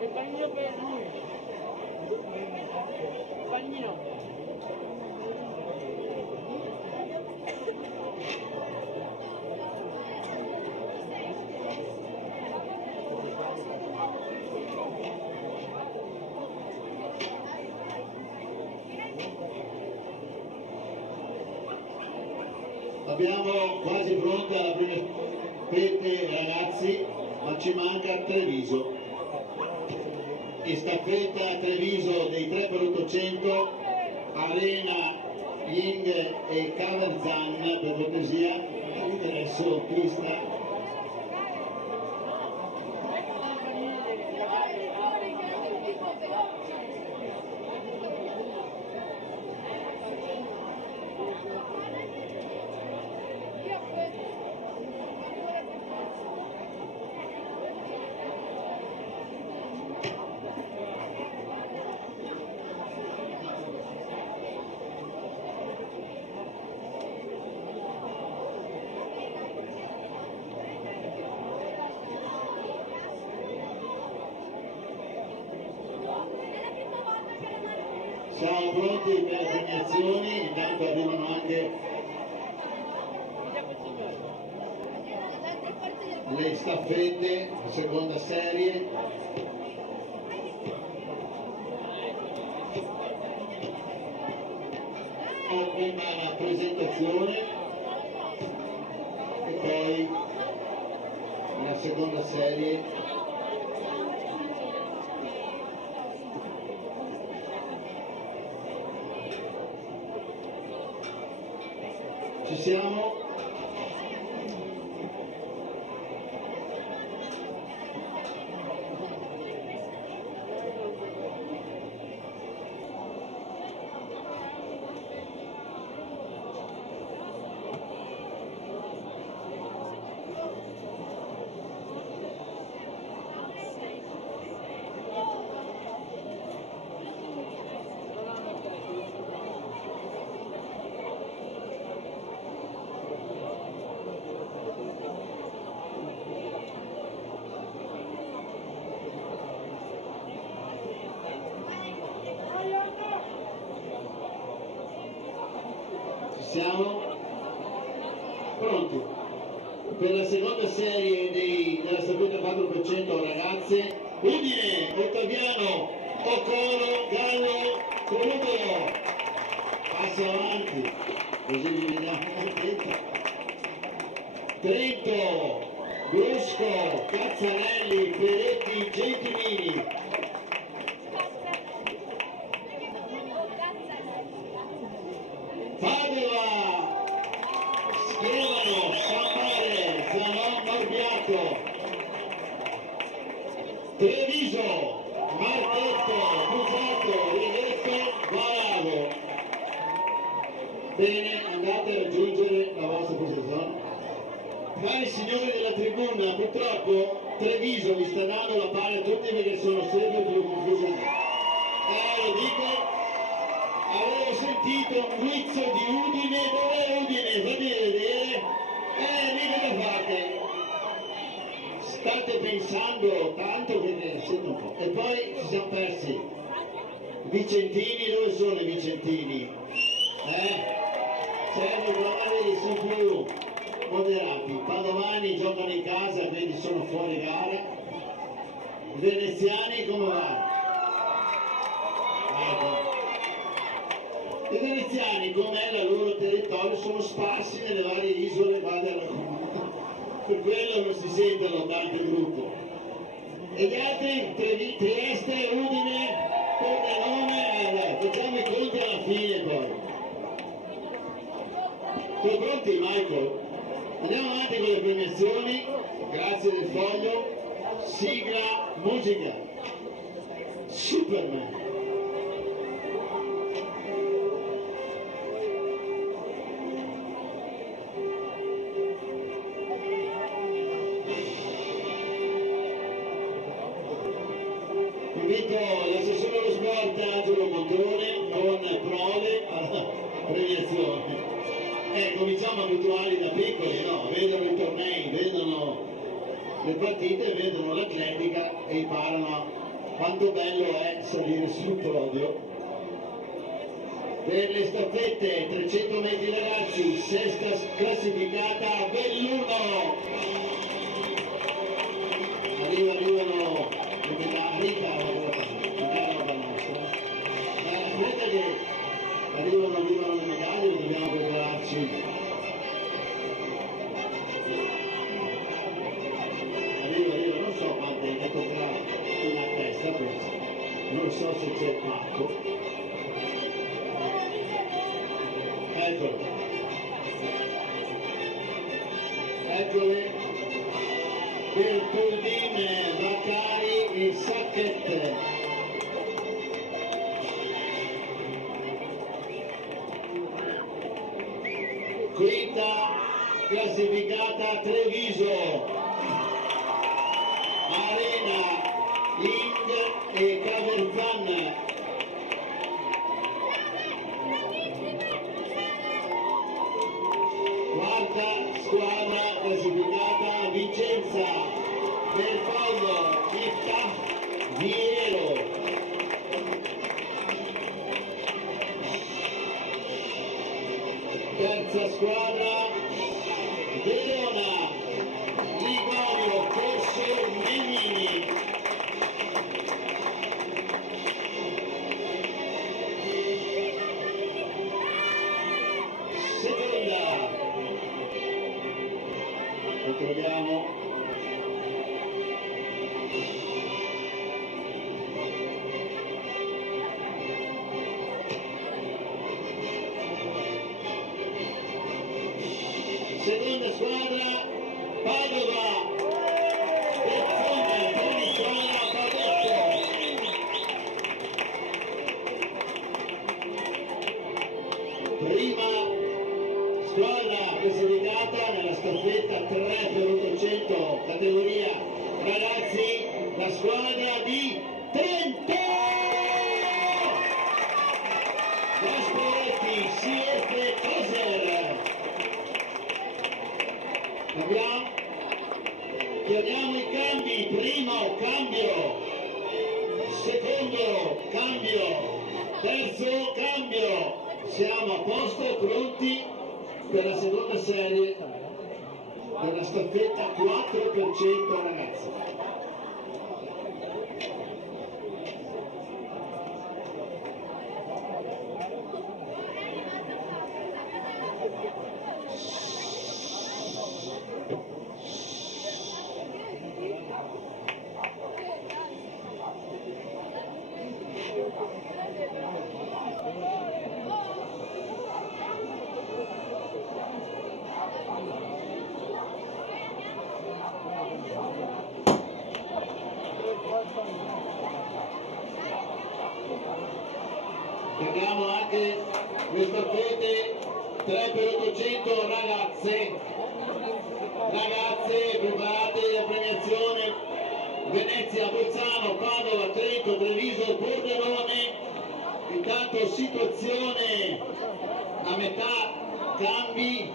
Il panino per lui. Il panino. Abbiamo quasi pronta la prima staffetta ragazzi, ma ci manca Treviso. Staffetta Treviso dei 3x800, Arena, Ying e Caverzan, per cortesia, all'ingresso pista. Siamo pronti per le premiazioni, intanto arrivano anche le staffette, seconda serie. Prima la presentazione e poi la seconda serie. Ci siamo? Siamo pronti per la seconda serie della staffetta 4x100 ragazze. Udine, Ottaviano, Ocoro, Gallo, Crudolo. Passa avanti, così vi vediamo. Trento, Brusco, Cazzarelli, Peretti, Gentilini. Padova, Schiavano, Sampare, Zanon, Morbiato, Treviso, Martetto, Busato, Rivetto, Valavo. Bene, andate a raggiungere la vostra posizione. Cari signori della tribuna, purtroppo Treviso vi sta dando la palla a tutti perché sono sempre più confusi. Lo dico. Avevo sentito un guizzo di Udine, dov'è Udine? Fatti vedere. Mica da fate. State pensando tanto che sento un po'. E poi ci siamo persi. Vicentini, dove sono i Vicentini? Certo, i guardi sono più moderati. Padovani giocano in casa, quindi sono fuori gara. I veneziani come va? Ecco. I veneziani, com'è il loro territorio, sono sparsi nelle varie isole, guarda alla per quello non si sentono tanto gruppo. E gli altri, Trieste, Udine, Pordenone, facciamo i conti alla fine poi. Sono pronti Michael? Andiamo avanti con le premiazioni, grazie del foglio, sigla, musica, Superman. Invito l'assessore allo sport Angelo Montone con prove alla premiazione. Cominciamo abituali da piccoli, no? Vedono i tornei, vedono le partite, vedono l'atletica e imparano quanto bello è salire sul podio. Per le staffette 300 metri ragazzi, sesta classificata Belluno. Arrivano le medaglie, aspetta che arrivano le medaglie, dobbiamo prepararci. Arriva, non so quante ne toccherà una testa, penso. Non so se c'è il pacco. Eccole per Poldin, Vaccari e Sacchet. Quinta classificata Treviso, Arena, Ind e Caverzan. Quarta squadra classificata Vicenza, Berfoglio, Iftah, Viero. Terza squadra Verona, Ligorio, Corso, Menini. Seconda, lo troviamo. Seconda squadra Padova, Bezzone, Tonissola, Pavotto. Prima squadra classificata nella staffetta 3x800 categoria ragazzi, la squadra di Trento. Gasparetti, Siete, Coser. Chiariamo i cambi, primo cambio, secondo cambio, terzo cambio. Siamo a posto, pronti per la seconda serie della staffetta 4x100 ragazzi. Abbiamo anche le staffette 3x800 ragazze preparate la premiazione Venezia, Bolzano, Padova, Trento, Treviso, Pordenone. Intanto situazione a metà, cambi.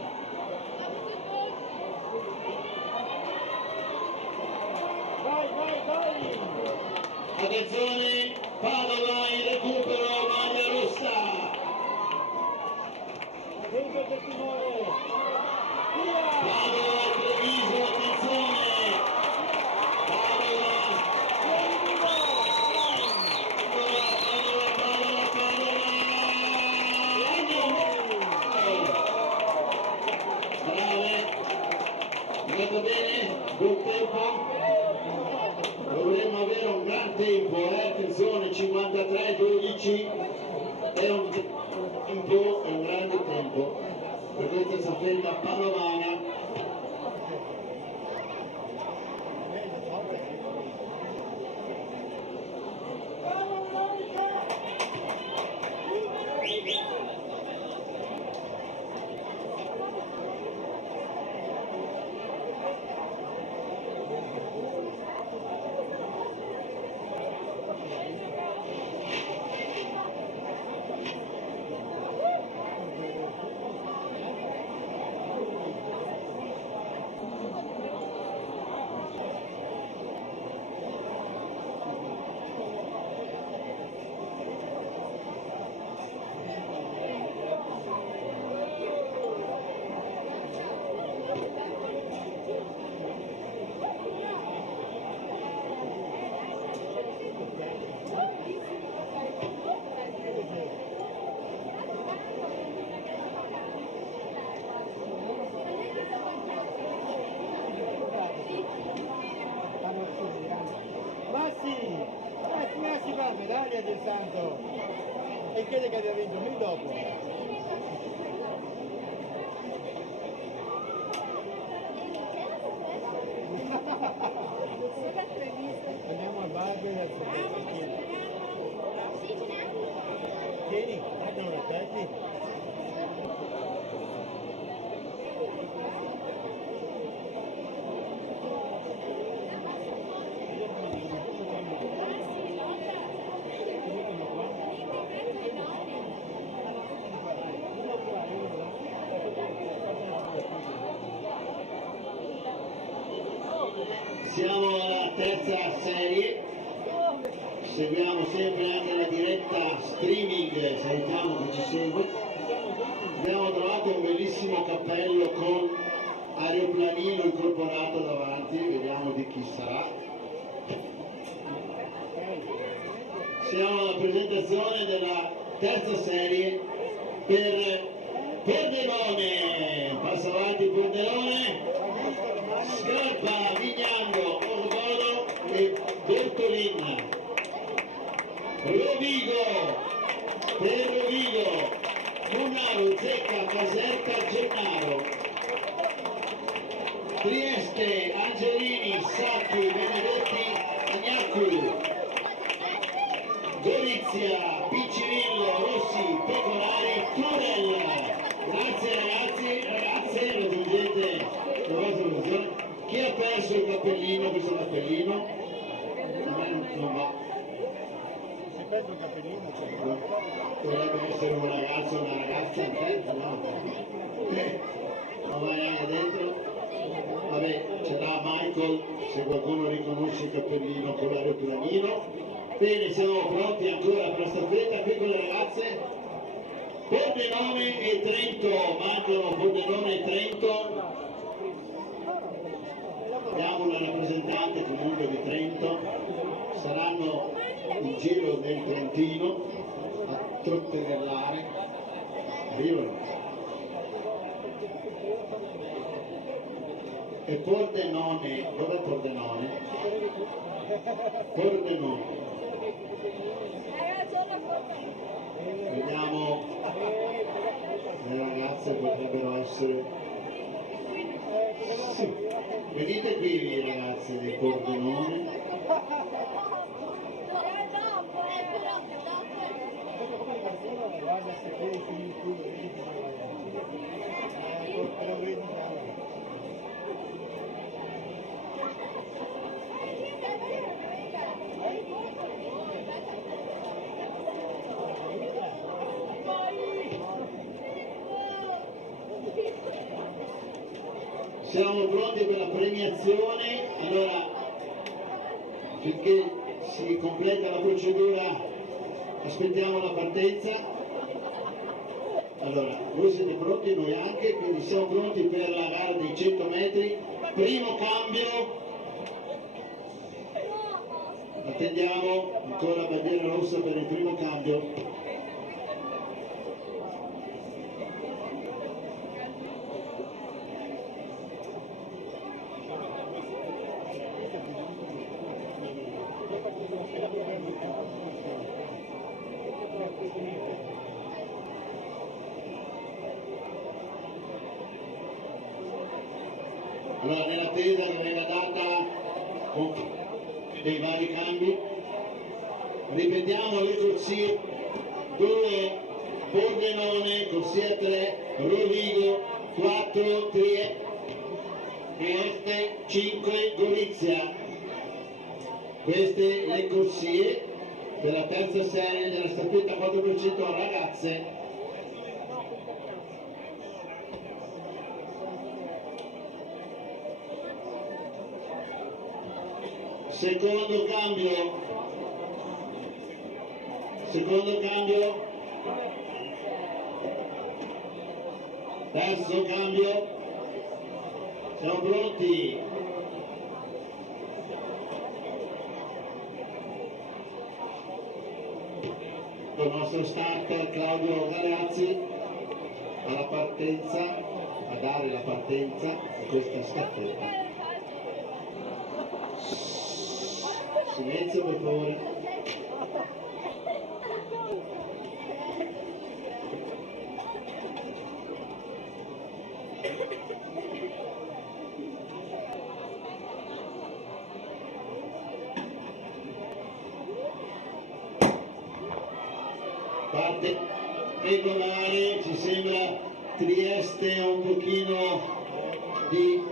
Attenzione, Padova in recupero, maglia rossa. Padova, Treviso, attenzione. Padova. Brave. Andato bene? Buon tempo? Dovremmo avere un gran tempo, attenzione, 53-12 è un tempo, è un grande tempo per questa staffetta padovana. del santo e crede che abbia vinto lui dopo. Andiamo a Barbera al Tieni, non lo perdi. Siamo alla terza serie, seguiamo sempre anche la diretta streaming, salutiamo chi ci segue. Abbiamo trovato un bellissimo cappello con aeroplanino incorporato davanti, vediamo di chi sarà. Siamo alla presentazione della terza serie per Pordenone, passa avanti Pordenone, Scarpa, Vignango, Orgodo e Bertolin. Rovigo, per Rovigo, Munaro, Zecca, Caserta, Gennaro. Trieste, Angelini, Sacchi, Benedetti, Ignaccu. Gorizia, Piccirillo, Rossi, Pecorari, Turella. Grazie ragazzi, ragazze, raggiungete la vostra posizione. Chi ha perso il cappellino, questo cappellino? A me non va. Si perde il cappellino? Dovrebbe essere un ragazzo o una ragazza in terzo, no? Non va neanche dentro. Vabbè, ce l'ha Michael, se qualcuno riconosce il cappellino con l'aeroplanino. Bene, siamo pronti ancora per la staffetta qui con le ragazze. Pordenone e Trento, mancano Pordenone e Trento. Abbiamo una rappresentante comunque di Trento, saranno in giro del Trentino a trotterellare. Arrivano. E Pordenone, dov'è Pordenone? Pordenone. Vediamo, le ragazze potrebbero essere... Sì. Venite qui ragazze di Pordenone. Guarda se vedi su YouTube, vedi che lo vedi già. Siamo pronti per la premiazione, allora finché si completa la procedura aspettiamo la partenza. Allora, voi siete pronti, noi anche, quindi siamo pronti per la gara dei 100 metri, primo cambio, attendiamo ancora bandiera rossa per il primo cambio. Allora, nell'attesa che venga data con dei vari cambi, ripetiamo le corsie: 2 Pordenone, corsia 3 Rovigo, 4 Trieste, 5 Gorizia. Queste le corsie per la terza serie della staffetta 4% ragazze. Secondo cambio, terzo cambio, siamo pronti. Con il nostro starter Claudio Galeazzi alla partenza, a dare la partenza a questa staffetta. Silenzio per favore. parte regolare, ci sembra Trieste un pochino di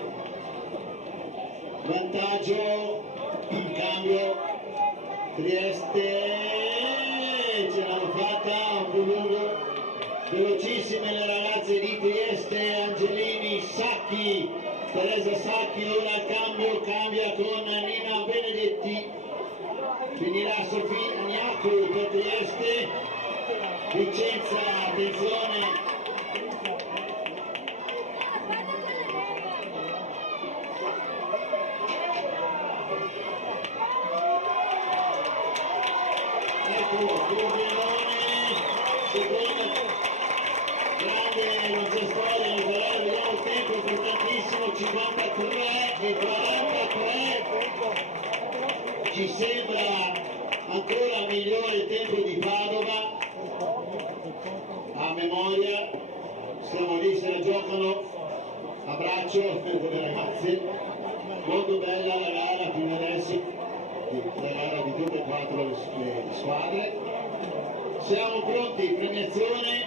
vantaggio, in cambio Trieste ce l'hanno fatta un po' lungo, velocissime le ragazze di Trieste, Angelini, Sacchi, Teresa Sacchi, ora il cambio, cambia con Nina Benedetti, finirà Sofia Agnacco per Trieste, Vicenza, attenzione, grande, non c'è storia, vediamo il tempo, importantissimo, 53 e 43, ci sembra ancora migliore il tempo di Padova, a memoria, siamo lì, se la giocano, abbraccio delle ragazze, molto bella la gara fino adesso, la gara di tutte e quattro le squadre. Siamo pronti, premiazione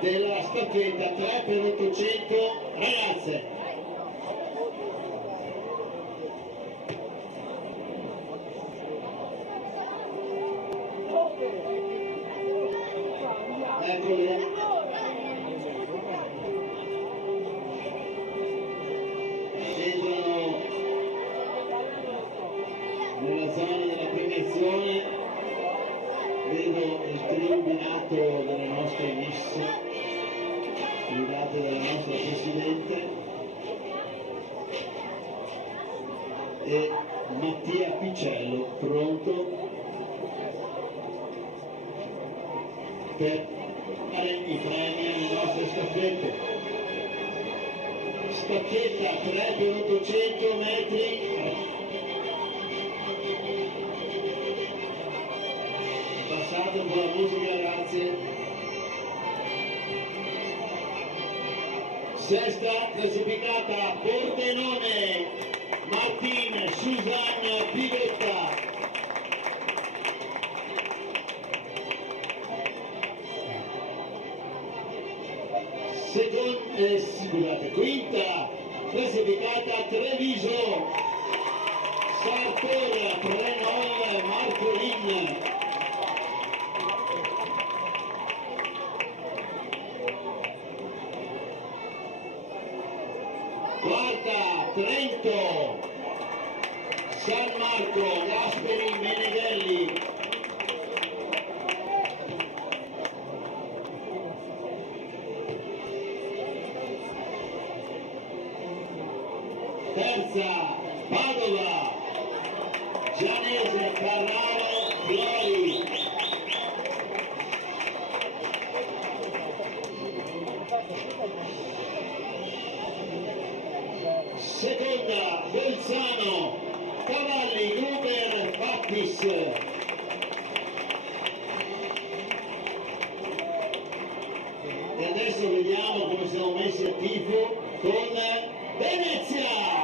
della staffetta 3x800 ragazze. Eccole. Entrano nella zona della premiazione, vedo il tribunato delle nostre miss guidate dalla nostra Presidente e Mattia Picello pronto per dare i premi alle nostre staffette. Staffetta 3x800 metri, passate un po' la musica, grazie. Sesta classificata Pordenone, Martin Susanne Pivetta. Quinta classificata Treviso, Sartoria, Prenol, Marcolin. Quarta Trento, San Marco, Gasperi, Meneghelli. Terza Padova, Gianese, Carraro, Flori. Seconda Bolzano, Cavalli, Gruber, Battis. E adesso vediamo come siamo messi a tifo con Venezia.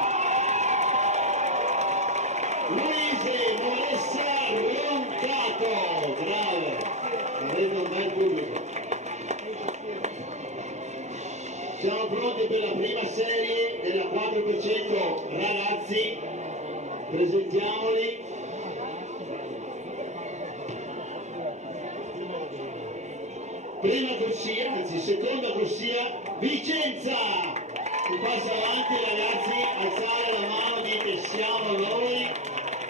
Luise Moressa Roncato, bravo, avete un bel pubblico. Siamo pronti per la prima serie della 4% ragazzi, presentiamoli. Prima corsia, anzi seconda corsia, Vicenza. Si passa avanti ragazzi, alzare la mano, dite siamo noi,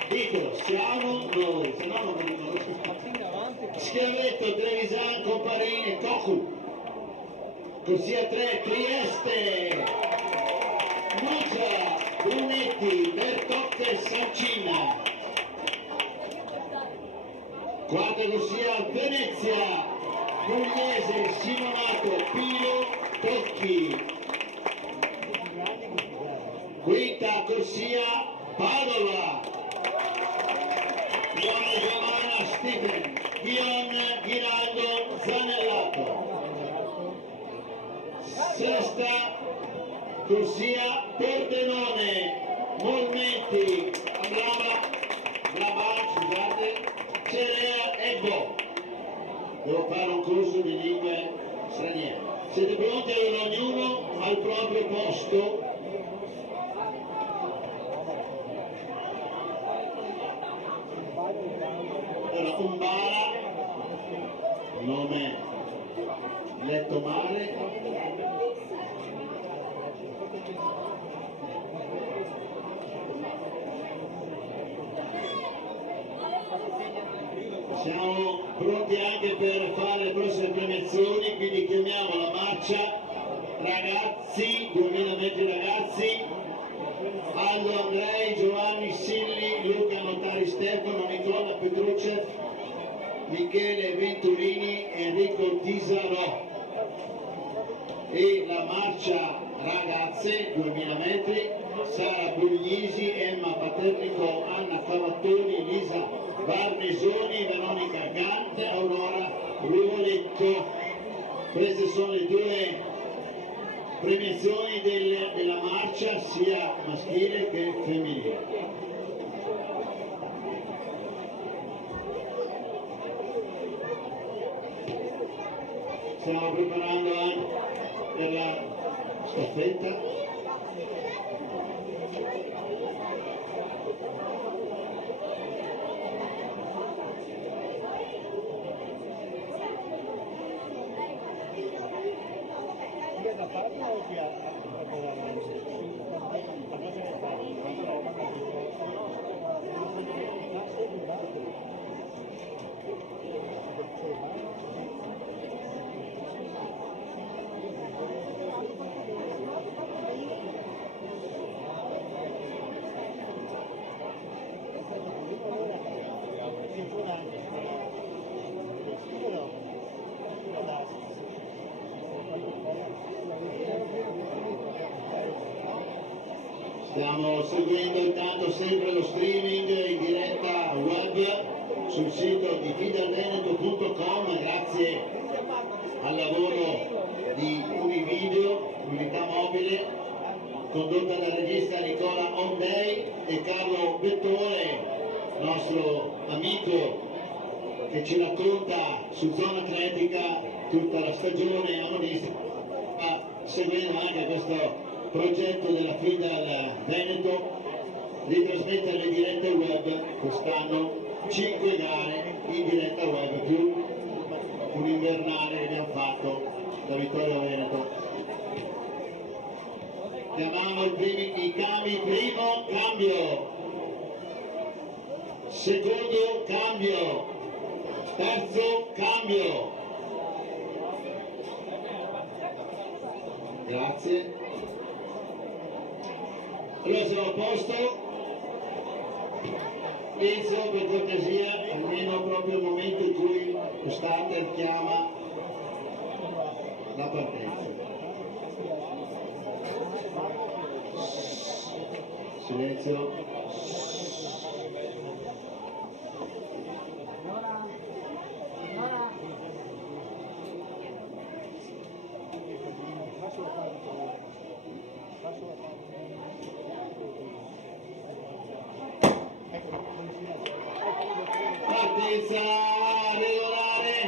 ditelo, siamo noi, se no non mi riconosco. Schiavetto, Trevisan, Comparini e Tocu. Corsia 3, Trieste, Nuccia, Brunetti, Bertocche, Sancina. Quarta corsia, Venezia, Pugliese, Simonato, Pio, Tocchi. Quinta corsia, Padova, Giovanna Stephen, Ghion, Ghiraldo, Zanellato. Sesta corsia, Pordenone, Molmenti, Brava, scusate, Cerea e Bo. devo fare un corso di lingue straniere. Siete pronti? Allora ognuno al proprio posto. Allora, Umbara, nome letto male. Siamo pronti anche per fare le prossime premiazioni, quindi chiamiamo la marcia ragazzi, 2000 metri ragazzi, Aldo Andrei, Giovanni Silli, Luca Notari Stefano, Nicola Petruccev, Michele Venturini, Enrico Tisarò. E la marcia ragazze, 2000 metri, Sara Pugliesi, Emma Paternico, Anna Favattoni, Lisa Barnesoni, Veronica Gante, Aurora Ruvoletto. Queste sono le due premiazioni della marcia, sia maschile che femminile. Stiamo preparando anche per la staffetta. Stiamo seguendo intanto sempre lo streaming in diretta web sul sito di fidelveneto.com grazie al lavoro di Univideo, unità mobile, condotta dal regista Nicola Ondei e Carlo Bettore, nostro amico che ci racconta su Zona Atletica tutta la stagione agonistica, seguendo anche questo progetto della Fidel Veneto di trasmettere le dirette web quest'anno, 5 gare in diretta web più un invernale che abbiamo fatto da Vittorio Veneto. Chiamiamo i cambi, primo cambio, secondo cambio, terzo cambio. Grazie. Allora siamo a posto, inizio per cortesia, almeno proprio il momento in cui lo starter chiama la partenza. Silenzio. Partenza regolare.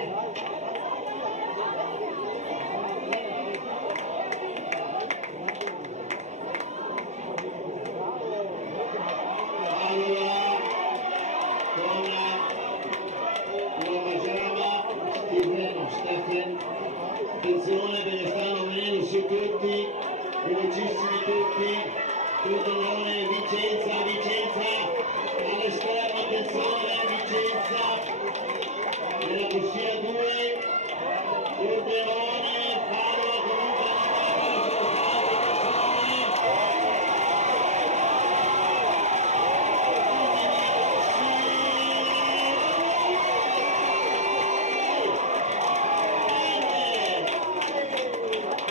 Allora, con Stefan, attenzione perché stanno venendo su tutti, velocissimi tutti, Crotolone, Vicenza, all'esterno, attenzione, Vicenza, nella corsia 2, Cordeone, Paolo comunque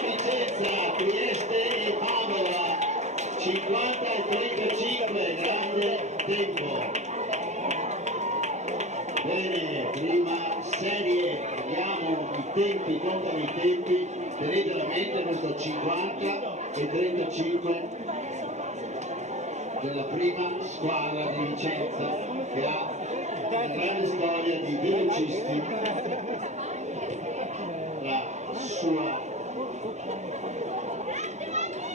Vicenza, Trieste e Padova, 50 e 35, grande tempo. Bene, prima serie, vediamo i tempi, contano i tempi, tenete a mente questo 50 e 35 della prima squadra di Vicenza che ha una grande storia di velocisti. sua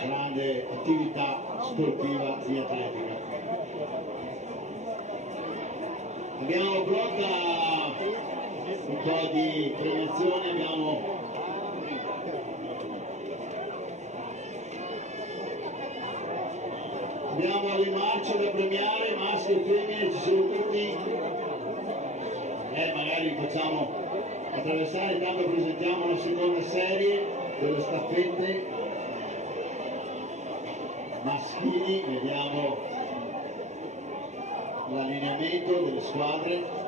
grande attività sportiva di atletica. Abbiamo pronta un po' di premiazioni, abbiamo le marce da premiare, maschi e femmine, ci sono tutti, magari li facciamo attraversare, intanto presentiamo la seconda serie delle staffette maschili, vediamo l'allineamento delle squadre.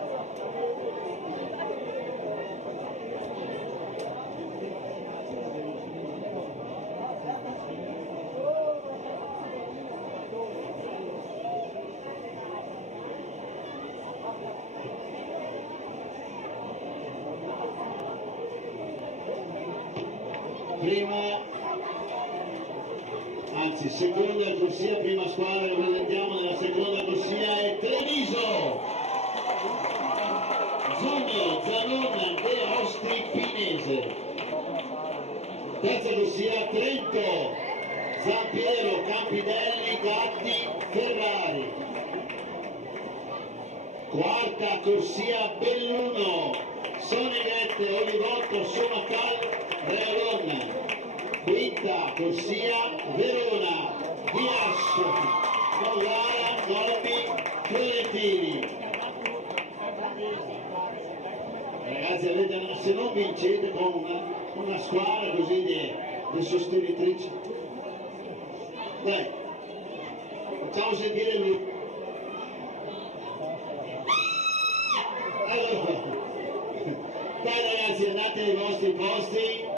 Seconda corsia, prima squadra che presentiamo nella seconda corsia è Treviso, Zugno, Zanoni, De Ostri, Pinese. Terza corsia Trento, Zampiero, Campidelli, Gatti, Ferrari. Quarta corsia Belluno, Soneghette, Olivotto, Somacal, Reolon. Quinta corsia Verona, Dias, Novara, Norbi, Fiorentini. Ragazzi, se non vincete con una squadra così di sostenitrici, dai, facciamo sentire lui. Allora, dai ragazzi, andate ai vostri posti.